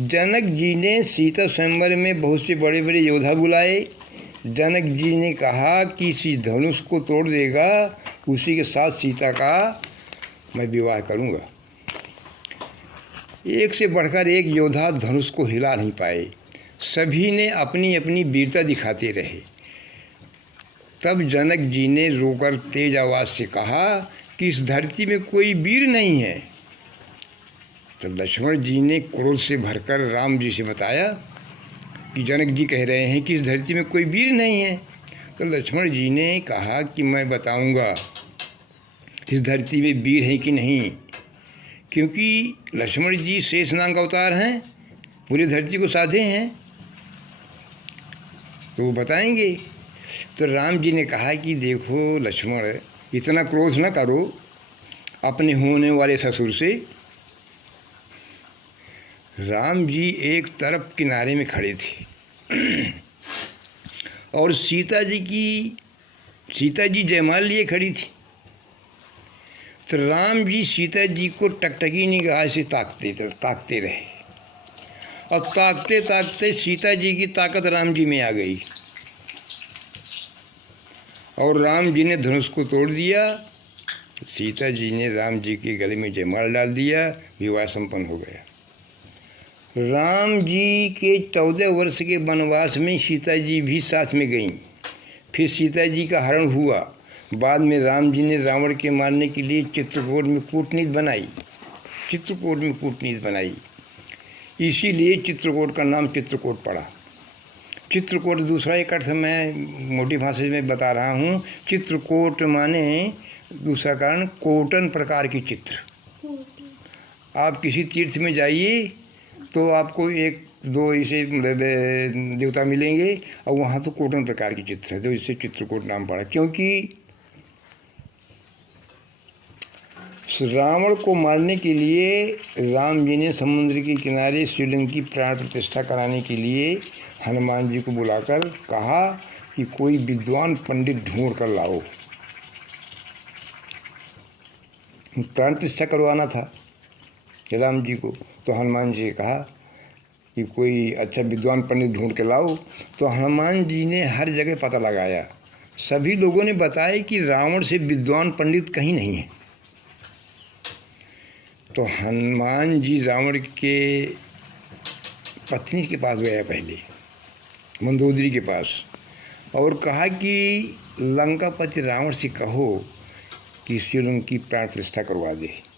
जनक जी ने सीता स्वयंवर में बहुत से बड़े बड़े योद्धा बुलाए। जनक जी ने कहा कि इसी धनुष को तोड़ देगा उसी के साथ सीता का मैं विवाह करूंगा। एक से बढ़कर एक योद्धा धनुष को हिला नहीं पाए, सभी ने अपनी अपनी वीरता दिखाते रहे। तब जनक जी ने रोकर तेज आवाज़ से कहा कि इस धरती में कोई वीर नहीं है। तब लक्ष्मण जी ने क्रोध से भरकर राम जी से बताया कि जनक जी कह रहे हैं कि इस धरती में कोई वीर नहीं है। तो लक्ष्मण जी ने कहा कि मैं बताऊंगा इस धरती में वीर है कि नहीं, क्योंकि लक्ष्मण जी शेषनाग अवतार हैं, पूरी धरती को साधे हैं, तो वो बताएंगे। तो राम जी ने कहा कि देखो लक्ष्मण, इतना क्रोध न करो अपने होने वाले ससुर से। राम जी एक तरफ किनारे में खड़े थे और सीता जी जयमाल लिए खड़ी थी। तो राम जी सीता जी को टकटकी निगाह से ताकते रहे और ताकते ताकते सीता जी की ताकत राम जी में आ गई और राम जी ने धनुष को तोड़ दिया। सीता जी ने राम जी के गले में जयमाल डाल दिया, विवाह संपन्न हो गया। राम जी के 14 वर्ष के वनवास में सीता जी भी साथ में गईं। फिर सीता जी का हरण हुआ। बाद में राम जी ने रावण के मारने के लिए चित्रकूट में कूटनीति बनाई। इसीलिए चित्रकूट का नाम चित्रकूट पड़ा। चित्रकूट दूसरा एक अर्थ मैं मोटी भाषा में बता रहा हूँ। चित्रकूट माने दूसरा कारण कोटन प्रकार की चित्र। आप किसी तीर्थ में जाइए तो आपको एक दो ऐसे देवता मिलेंगे और वहाँ तो कोटन प्रकार की चित्र है, तो इससे चित्रकूट नाम पड़ा। क्योंकि रावण को मारने के लिए राम जी ने समुद्र के किनारे शिवलिंग की प्राण प्रतिष्ठा कराने के लिए हनुमान जी को बुलाकर कहा कि कोई विद्वान पंडित ढूंढ कर लाओ। प्राण प्रतिष्ठा करवाना था राम जी को, तो हनुमान जी ने कहा कि कोई अच्छा विद्वान पंडित ढूंढ के लाओ। तो हनुमान जी ने हर जगह पता लगाया। सभी लोगों ने बताया कि रावण से विद्वान पंडित कहीं नहीं है। तो हनुमान जी रावण के पत्नी के पास गया, पहले मंदोदरी के पास, और कहा कि लंकापति रावण से कहो कि शिवलिंग की प्राण प्रतिष्ठा करवा दे।